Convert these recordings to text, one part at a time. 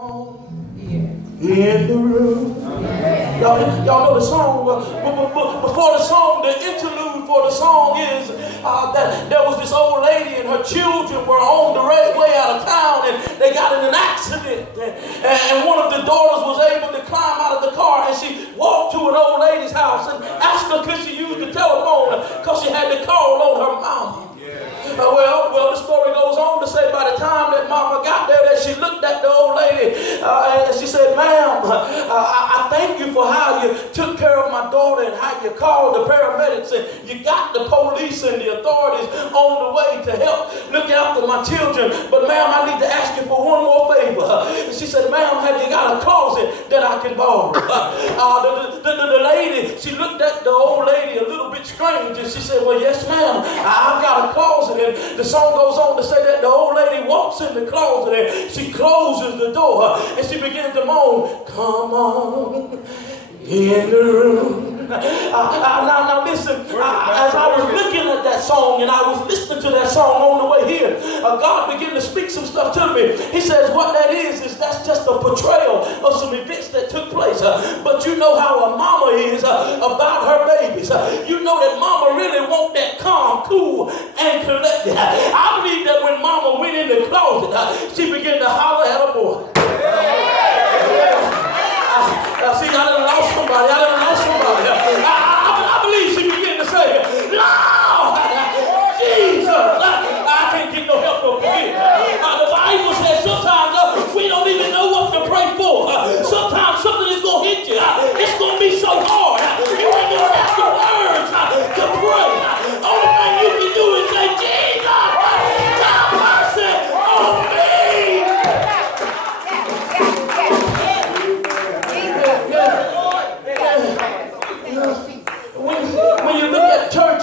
In the room. Y'all know the song. Before the song, the interlude for the song is that there was this old lady and her children were on the way out of town, and they got in an accident. And one of the daughters was able to climb out of the car, and she walked to an old lady's house and asked her could she use the telephone because she had to call on her mama. Well, the story goes on to say by the time that mama got there, that she looked at the old lady and she said, "Ma'am, I thank you for how you took care of my daughter and how you called the paramedics and you got the police and the authorities on the way to help look after my children. But ma'am, I need to ask you for one more favor." And she said, "Ma'am, have you got a closet that I can borrow?" The lady, she looked at the old lady a little bit strange and she said, "Well, yes, ma'am, I've got a closet." And the song goes on to say that the old lady walks in the closet and she closes the door and she begins to moan, "Come on in the room." Now listen, as I was looking at that song and I was listening to that song on the way here, God began to speak some stuff to me. He says what that is that's just a portrayal of some events that took place. But you know how a mama is about her babies. You know that mama really want that calm, cool, and collected. I believe that when mama went in the closet, she began to holler at her boy. See, I done lost somebody. I believe she began to say, "Lord, Jesus, I can't get no help over here." The Bible says sometimes we don't even know what to pray for. Sometimes something is going to hit you. It's going to be so hard. You ain't going to have the words to pray. Only thing you can do is say, "Jesus, have mercy on me." When you look at church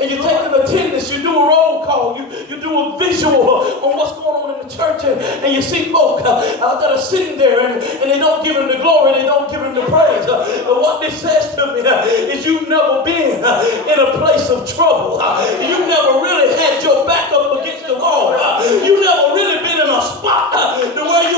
and you take an attendance, you do a roll call, you do a visual on what's going on in the church, and you see folk that are sitting there and they don't give him the glory, they don't give him the praise. What this says to me is you've never been in a place of trouble. You've never really had your back up against the wall. You've never really been in a spot to where you